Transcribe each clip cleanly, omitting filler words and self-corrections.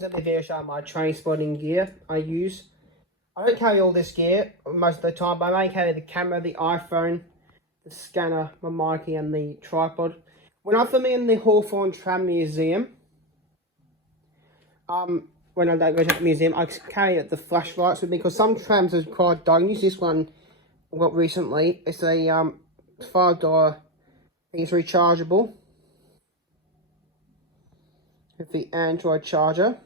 Let me video show my train spotting gear I use. I don't carry all this gear most of the time, but I may carry the camera, the iPhone, the scanner, my mic, and the tripod. When I'm filming in the Hawthorne Tram Museum, when I don't go to the museum, I carry the flashlights with me because some trams are quite dark. I use this one recently. It's a $5. I think it's rechargeable with the Android charger.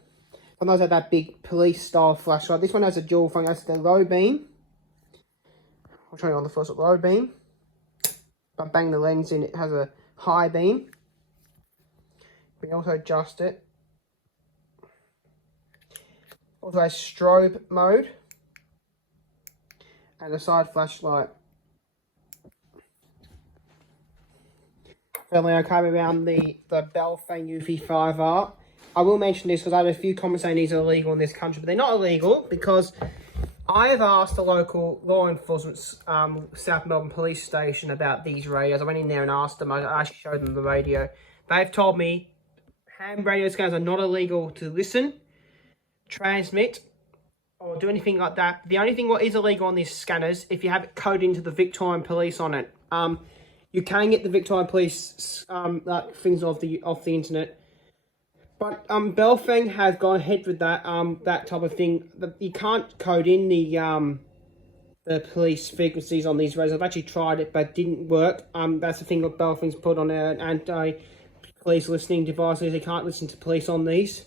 Sometimes I have that big police style flashlight. This one has a dual function. That's the low beam. I'll show you on the first low beam. If I bang the lens in, it has a high beam. We can also adjust it. Also has strobe mode and a side flashlight. Finally, I carry around the Baofeng UV5R. I will mention this because I have a few comments saying these are illegal in this country, but they're not illegal because I have asked the local law enforcement South Melbourne Police Station about these radios. I went in there and asked them. I actually showed them the radio. They've told me ham radio scanners are not illegal to listen, transmit, or do anything like that. The only thing what is illegal on these scanners, if you have it coded into the Victorian Police on it, you can get the Victorian Police things off the internet. But Baofeng has gone ahead with that that type of thing. You can't code in the police frequencies on these radios. I've actually tried it, but it didn't work. That's the thing that Baofeng's put on an anti-police listening devices. They can't listen to police on these.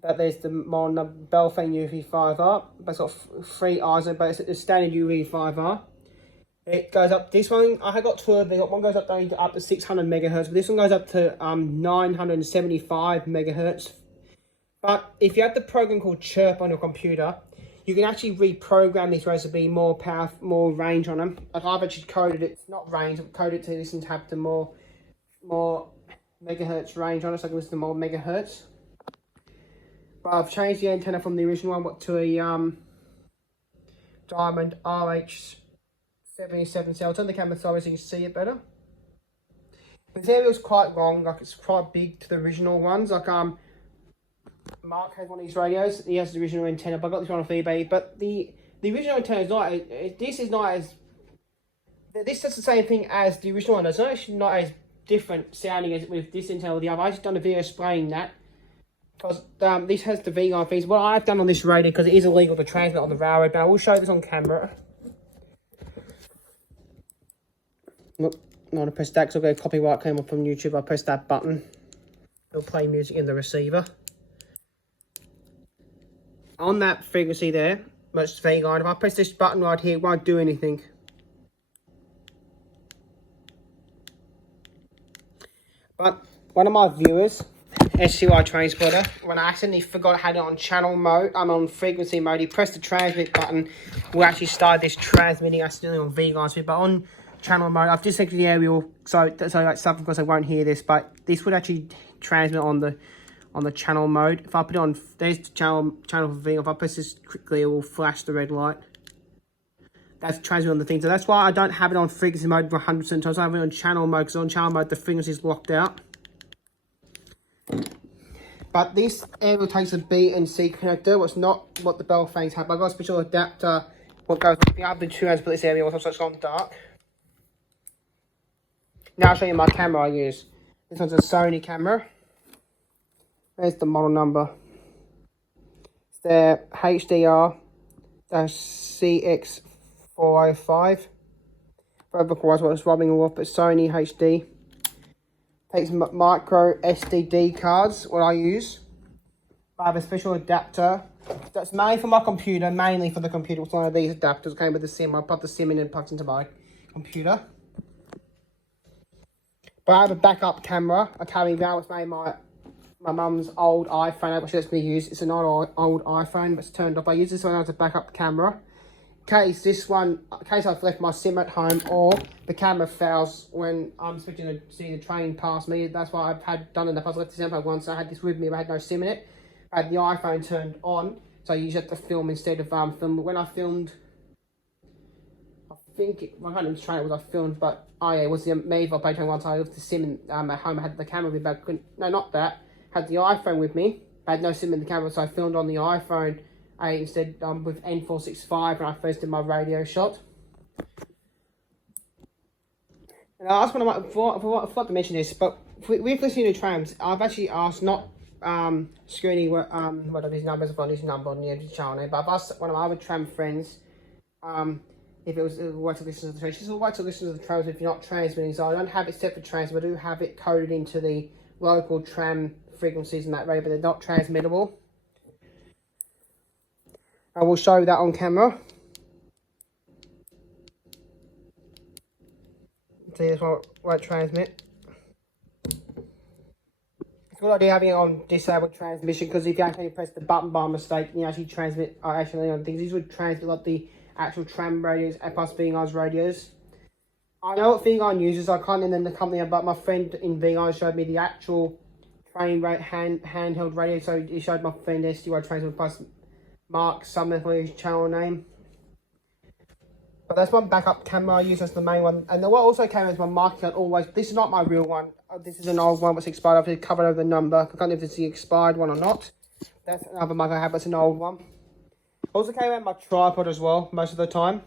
But there's the Baofeng UV5R. It's got 3 R's in it, but it's a standard UV5R. It goes up, this one, I got 2 of them. One goes up to 600 megahertz, but this one goes up to 975 megahertz. But if you have the program called Chirp on your computer, you can actually reprogram these radios to be more powerful, more range on them. Like I've actually coded it, not range, I've coded it to listen to have the more megahertz range on it, so I can listen to more megahertz. But I've changed the antenna from the original one to a Diamond RH77 cell. I'll turn the camera so you can see it better. This area is quite long, like it's quite big to the original ones. Like Mark has one of these radios. He has the original antenna, but I got this one off eBay. But the original antenna is not. This is not as. This does the same thing as the original one. It's actually not as different sounding as with this antenna or the other. I've just done a video explaining that. Because this has the V-line fees. What I've done on this radio, because it is illegal to transmit on the railroad, but I will show this on camera. Look, not to press that because I'll get a copyright claim up from YouTube. I press that button. It'll play music in the receiver. On that frequency there, that's V-line. If I press this button right here, it won't do anything. But one of my viewers, SCY Train Spotter, when I accidentally forgot I had it on channel mode, I'm on frequency mode, he pressed the transmit button, we actually started this transmitting accidentally on V-line speed, but on channel mode, I've disconnected the aerial, so like something because I won't hear this, but this would actually transmit on the channel mode. If I put it on, there's the channel for V, if I press this quickly, it will flash the red light. That's transmit on the thing, so that's why I don't have it on frequency mode 100% times. I have it on channel mode, because on channel mode, the frequency is locked out. But this aerial takes a B and C connector, what's not what the Baofengs have. I've got a special adapter, what goes the other 2 hands, but this area also it's gone dark. Now I'll show you my camera I use. This one's a Sony camera. There's the model number. It's the HDR-CX405. Otherwise, what it's rubbing all off, but Sony HD. Takes micro SD cards, what I use. I have a special adapter that's made for my computer, mainly for the computer. It's one of these adapters came with the SIM. I put the SIM in and plugged into my computer. But I have a backup camera. I carry around. It's made my mum's old iPhone, which lets me use. It's an old iPhone, but it's turned off. I use this one as a backup camera. In case I've left my SIM at home or the camera fails when I'm expecting to see the train pass me. That's why I've done enough. I've left the SIM at once, so I had this with me, but I had no SIM in it. I had the iPhone turned on, so I used it to film instead of film. When I filmed, I think I can't remember which train it was I filmed, but it was the Mayville Payton one. So I left the SIM at home. I had the camera with me, but no, not that. had the iPhone with me. I had no SIM in the camera, so I filmed on the iPhone instead with N465 when I first did my radio shot. And I asked I forgot to mention this, but with listening to trams, I've actually asked not Screeny what are his numbers on his number on the channel, but I've asked one of my other tram friends if it was a way to listen to the trams. It's a way to listen to the trams if you're not transmitting, so I don't have it set for trams, but I do have it coded into the local tram frequencies in that radio, but they're not transmittable. I will show you that on camera. See, this one won't transmit. It's a good idea having it on disabled transmission, because if you actually press the button by mistake, you actually transmit actually on things. These would transmit like the actual tram radios, plus VEI's radios. I know what VEI uses, I can't name the company, but my friend in VEI showed me the actual train handheld radio, so he showed my friend SDY Transmit plus Mark something for his channel name. But that's one backup camera I use as the main one. And what also came as my marking on always. This is not my real one. This is an old one that's expired. I've covered over the number. I can't know if this is the expired one or not. That's another mic I have, but it's an old one. Also came out my tripod as well, most of the time.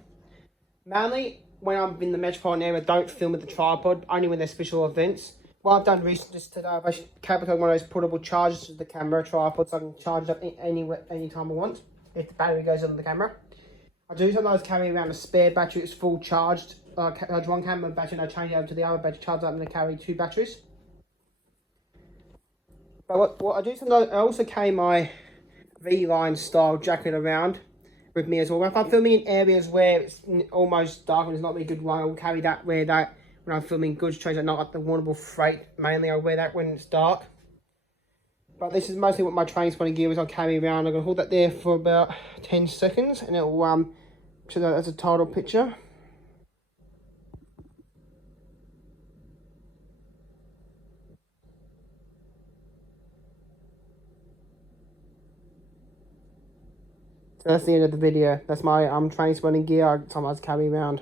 Mainly when I'm in the metropolitan area, I don't film with the tripod, only when there's special events. What I've done recently, just today, I've actually capped one of those portable chargers to the camera tripod, so I can charge it up any time I want, if the battery goes on the camera. I do sometimes carry around a spare battery that's full charged. Charge one camera battery and I change it over to the other battery, charge up and I carry 2 batteries. But what I do sometimes, I also carry my V-line style jacket around with me as well. If I'm filming in areas where it's almost dark and it's not really good light, I'll carry that, wear that when I'm filming goods trains, not like the Warrnambool freight. Mainly I'll wear that when it's dark. But this is mostly what my train spotting gear is. I'll carry around. I'm going to hold that there for about 10 seconds and it will show that as a title picture. So that's the end of the video. That's my train spotting gear I sometimes carry around.